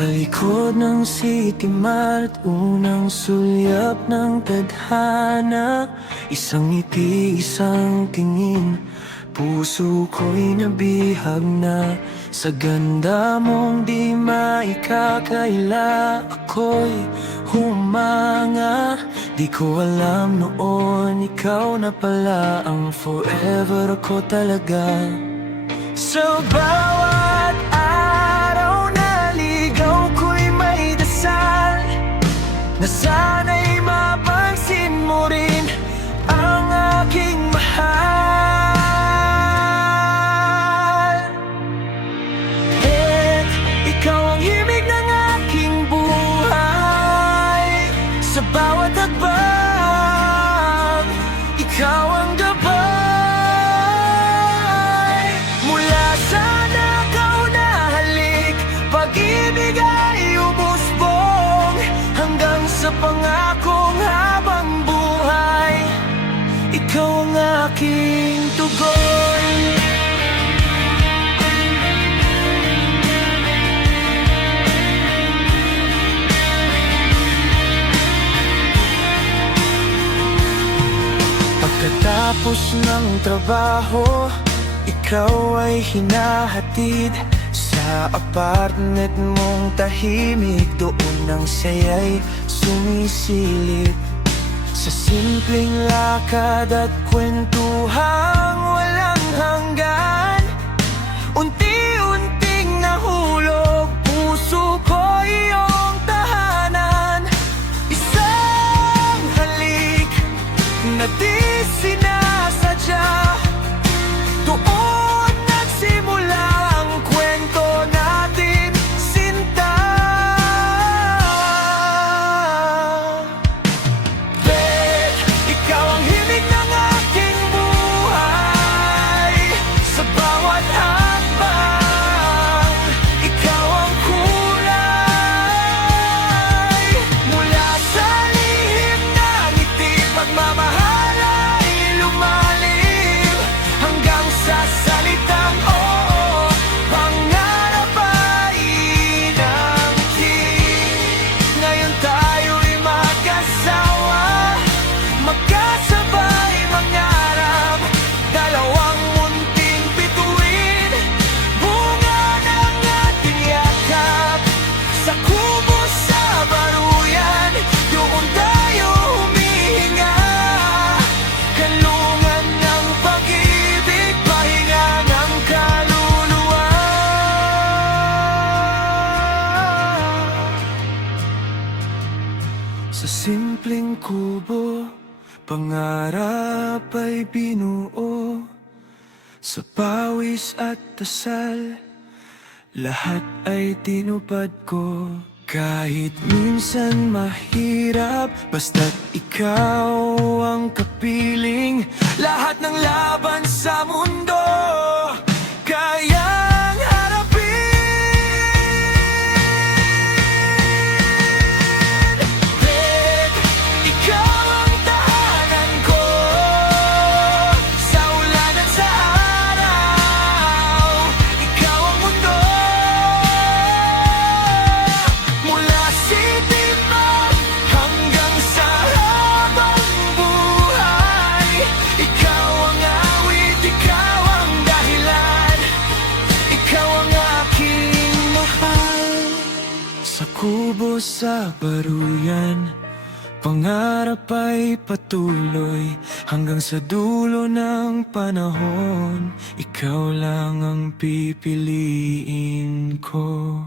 Sa likod ng city mart, unang sulyap ng tadhana. Isang ngiti, isang tingin, puso ko'y nabihag na. Sa ganda mong di maikakaila, ako'y humanga. Di ko alam noon, ikaw na pala ang forever ko talaga. Sa bawat araw na ligaw ko'y may dasal, na sana'y mapansin mo rin ang aking mahal. Ikaw ang himig ng aking buhay. Sa bawat hakbang, ikaw ang gabay. Mula sa nakaw na halik, pag-ibig ay umusbong, hanggang sa pangakong habang buhay, ikaw ang aking tugon. Pagkatapos ng trabaho, ikaw ay hinahatid sa apartment mong tahimik. Doon ang saya'y sumisilip, sa simpleng lakad at kwentuhang walang hanggan. Unti-unting nahulog, puso ko iyong tahanan. Isang halik na di sinasadya, doon nagsimula ang kwento natin, sinta. Bet, ikaw ang himig ng aking buhay. Sa bawat hakbang, ikaw ang kulay. Mula sa lihim na ngiti, pagmamahal ay lumalim, hanggang sa salitang oo, pangarap ay inangkin. Ngayon tayo'y magkasawa, magkasabay mangarap, dalawang munting bituin, bunga ng ating yakap. Sa kubo sa baruyan, doon tayo humihinga, kanlungan ng pag-ibig, pahinga ng kaluluwa. Sa simpleng kubo, pangarap ay binuo. Sa pawis at dasal, lahat ay tinupad ko. Kahit minsan mahirap, basta't ikaw ang kapiling, lahat ng laban sa mundo kayang harapin. Bet, ikaw ang tahanan ko, sa ulan at sa araw, ikaw ang mundo. Mula city mart hanggang sa habang buhay, ikaw ang awit, ikaw ang dahilan, ikaw ang aking mahal. Sa kubo sa baruyan, pangarap ay patuloy, hanggang sa dulo ng panahon, ikaw lang ang pipiliin ko.